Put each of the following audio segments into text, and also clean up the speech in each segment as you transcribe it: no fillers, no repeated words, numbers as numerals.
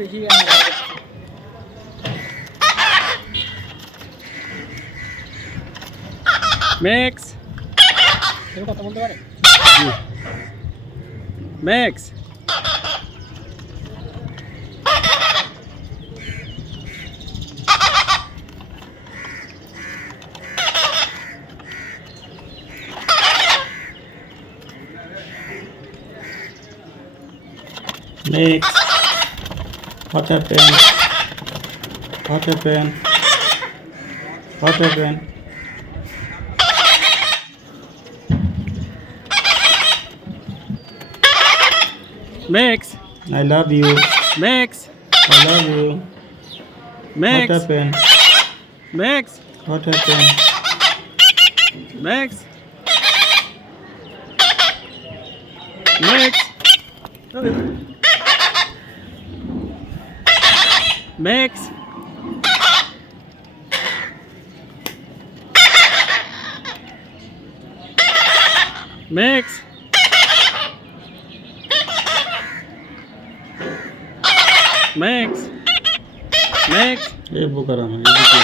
বেশি কেন ম্যাক্স তুমি কথা বলতে পারে max Max, what happened? What happened? What happened? Max I love you. Max I love you. What max happened? Max What happened? Max max max max max max এই বোকার আমার এদিকে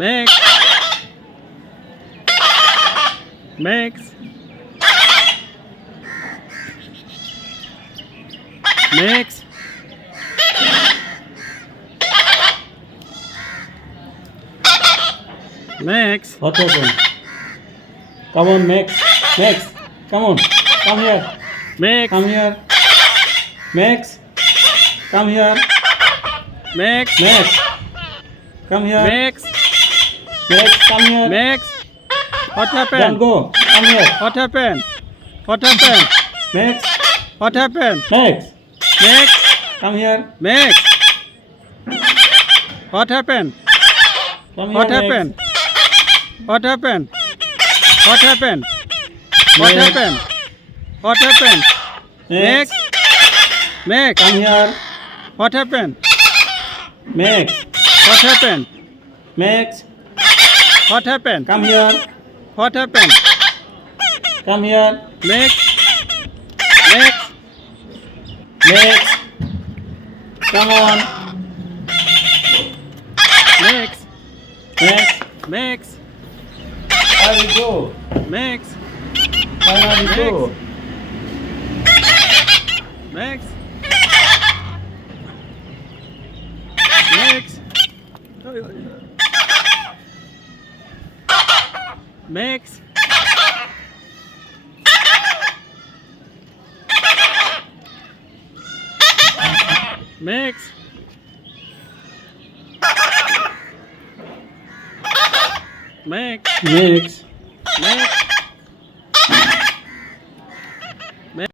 max max max max What happened? Come on, Max. Max, come on. Come here. Max Come here. Max, come here. Max Max, come here. Max Max, come here. Max what Don't happened go. Come here. what happened what happened Max, what happened Max, Max come here. Max what happened Come what here. happened what happened what happened what Max. happened what happened Max, Max Max come here. what happened Max, what happened Max, what happened come here. what happened Come here. Max Max Max, come on. Max Max, Max where you go? Max Where you go? Max Max Max Max Max Max, Max